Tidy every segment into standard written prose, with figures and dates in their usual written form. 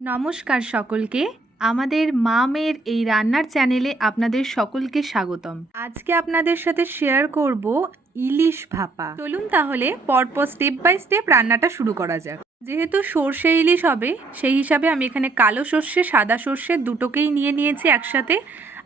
নমস্কার সকলকে। আমাদের মামের এই রান্নার চ্যানেলে আপনাদের সকলকে স্বাগতম। আজকে আপনাদের সাথে শেয়ার করব ইলিশ ভাপা। চলুন তাহলে পরপর স্টেপ বাই স্টেপ রান্নাটা শুরু করা যাক। যেহেতু সর্ষে ইলিশ হবে সেই হিসাবে আমি এখানে কালো সর্ষে সাদা সর্ষে দুটোকেই নিয়ে নিয়েছি একসাথে।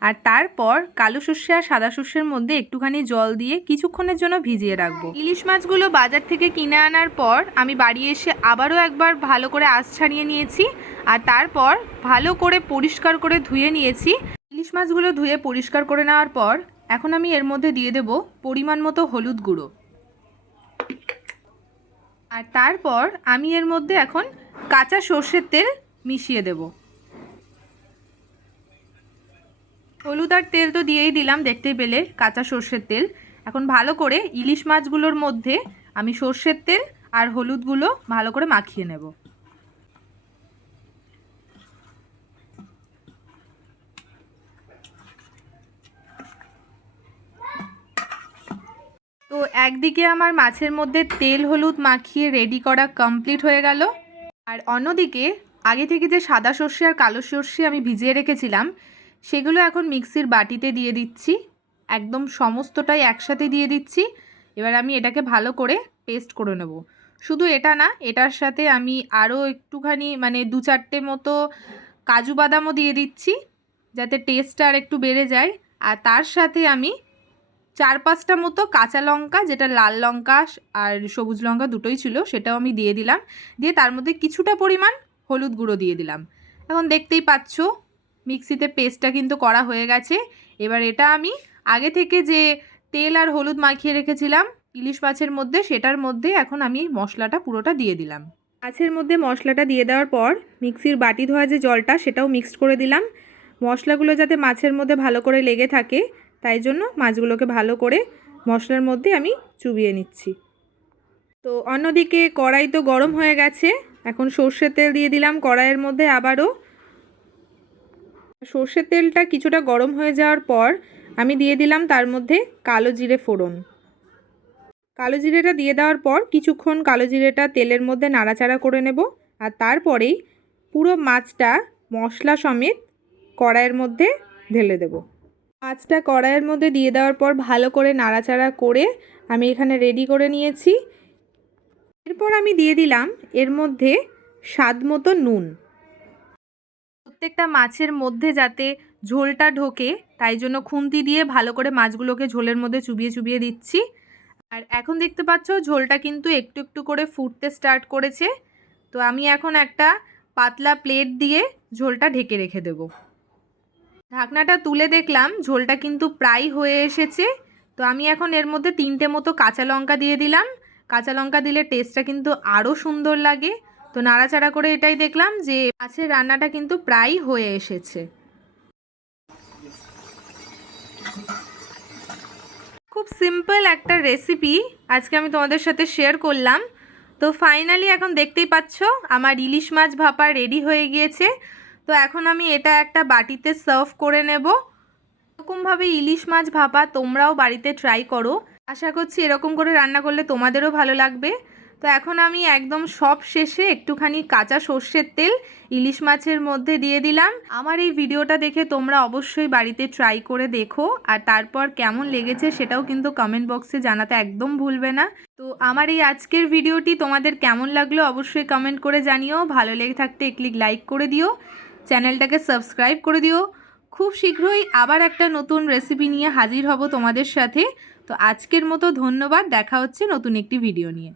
আর তারপর কালো সর্ষে আর সাদা সর্ষের মধ্যে একটুখানি জল দিয়ে কিছুক্ষণের জন্য ভিজিয়ে রাখবো। ইলিশ মাছগুলো বাজার থেকে কিনে আনার পর আমি বাড়ি এসে আবারও একবার ভালো করে আঁশ ছাড়িয়ে নিয়েছি। আর তারপর ভালো করে পরিষ্কার করে ধুয়ে নিয়েছি। ইলিশ মাছগুলো ধুয়ে পরিষ্কার করে নেওয়ার পর এখন আমি এর মধ্যে দিয়ে দেব পরিমাণ মতো হলুদ গুঁড়ো। আর তারপর আমি এর মধ্যে এখন কাঁচা সর্ষের তেল মিশিয়ে দেব। হলুদ আর তেল তো দিয়েই দিলাম, দেখতেই পেলে কাঁচা সর্ষের তেল। এখন ভালো করে ইলিশ মাছগুলোর মধ্যে আমি সর্ষের তেল আর হলুদগুলো ভালো করে মাখিয়ে নেব। তো একদিকে আমার মাছের মধ্যে তেল হলুদ মাখিয়ে রেডি করা কমপ্লিট হয়ে গেল। আর অন্যদিকে আগে থেকে যে সাদা সর্ষে আর কালো সর্ষে আমি ভিজিয়ে রেখেছিলাম সেগুলো এখন মিক্সির বাটিতে দিয়ে দিচ্ছি। একদম সমস্তটাই একসাথে দিয়ে দিচ্ছি। এবার আমি এটাকে ভালো করে পেস্ট করে নেব। শুধু এটা না, এটার সাথে আমি আরও একটুখানি দু চারটে মতো কাজু বাদামও দিয়ে দিচ্ছি যাতে টেস্টটা আর একটু বেড়ে যায়। আর তার সাথে আমি 4-5টা মতো কাঁচা লঙ্কা, যেটা লাল লঙ্কা আর সবুজ লঙ্কা দুটোই ছিল, সেটাও আমি দিয়ে দিলাম। দিয়ে তার মধ্যে কিছুটা পরিমাণ হলুদ গুঁড়ো দিয়ে দিলাম। এখন দেখতেই পাচ্ছ মিক্সিতে পেস্টটা কিন্তু করা হয়ে গেছে। এবার এটা আমি আগে থেকে যে তেল আর হলুদ মাখিয়ে রেখেছিলাম ইলিশ মাছের মধ্যে, সেটার মধ্যে এখন আমি মশলাটা পুরোটা দিয়ে দিলাম। মাছের মধ্যে মশলাটা দিয়ে দেওয়ার পর মিক্সির বাটি ধোয়া যে জলটা সেটাও মিক্সড করে দিলাম। মশলাগুলো যাতে মাছের মধ্যে ভালো করে লেগে থাকে তাই জন্য মাছগুলোকে ভালো করে মশলার মধ্যে আমি চুবিয়ে নিচ্ছি। তো অন্যদিকে কড়াই তো গরম হয়ে গেছে। এখন সর্ষের তেল দিয়ে দিলাম কড়াইয়ের মধ্যে আবারও। সর্ষের তেলটা কিছুটা গরম হয়ে যাওয়ার পর আমি দিয়ে দিলাম তার মধ্যে কালো জিরে ফোড়ন। কালো জিরেটা দিয়ে দেওয়ার পর কিছুক্ষণ কালো জিরেটা তেলের মধ্যে নাড়াচাড়া করে নেব। আর তারপরেই পুরো মাছটা মশলা সমেত কড়াইয়ের মধ্যে ঢেলে দেব। মাছটা কড়াইয়ের মধ্যে দিয়ে দেওয়ার পর ভালো করে নাড়াচাড়া করে আমি এখানে রেডি করে নিয়েছি। এরপর আমি দিয়ে দিলাম এর মধ্যে স্বাদ মতো নুন। প্রত্যেকটা মাছের মধ্যে যাতে ঝোলটা ঢোকে তাই জন্য খুন্তি দিয়ে ভালো করে মাছগুলোকে ঝোলের মধ্যে চুবিয়ে চুবিয়ে দিচ্ছি। আর এখন দেখতে পাচ্ছ ঝোলটা কিন্তু একটু একটু করে ফুটতে স্টার্ট করেছে। তো আমি এখন একটা পাতলা প্লেট দিয়ে ঝোলটা ঢেকে রেখে দেব। ঢাকনাটা তুলে দেখলাম ঝোলটা কিন্তু প্রায় হয়ে এসেছে। তো আমি এখন এর মধ্যে 3টে মতো কাঁচা লঙ্কা দিয়ে দিলাম। কাঁচা লঙ্কা দিলে টেস্টটা কিন্তু আরও সুন্দর লাগে। তো নাড়াচাড়া করে এটাই দেখলাম যে মাছের রান্নাটা কিন্তু প্রায় হয়ে এসেছে। খুব সিম্পল একটা রেসিপি আজকে আমি তোমাদের সাথে শেয়ার করলাম। তো ফাইনালি এখন দেখতেই পাচ্ছ আমার ইলিশ মাছ ভাপা রেডি হয়ে গিয়েছে। তো এখন আমি এটা একটা বাটিতে সার্ভ করে নেব। এরকমভাবে ইলিশ মাছ ভাপা তোমরাও বাড়িতে ট্রাই করো। আশা করছি এরকম করে রান্না করলে তোমাদেরও ভালো লাগবে। তো এখন আমি একদম সব শেষে একটুখানি কাঁচা সর্ষের তেল ইলিশ মাছের মধ্যে দিয়ে দিলাম। আমার এই ভিডিওটা দেখে তোমরা অবশ্যই বাড়িতে ট্রাই করে দেখো আর তারপর কেমন লেগেছে সেটাও কিন্তু কমেন্ট বক্সে জানাতে একদম ভুলবে না। তো আমার এই আজকের ভিডিওটি তোমাদের কেমন লাগলো অবশ্যই কমেন্ট করে জানিও। ভালো লেগে থাকতে ক্লিক লাইক করে দিও, চ্যানেলটাকে সাবস্ক্রাইব করে দিও। খুব শীঘ্রই আবার একটা নতুন রেসিপি নিয়ে হাজির হব তোমাদের সাথে। তো আজকের মতো ধন্যবাদ, দেখা হচ্ছে নতুন একটি ভিডিও নিয়ে।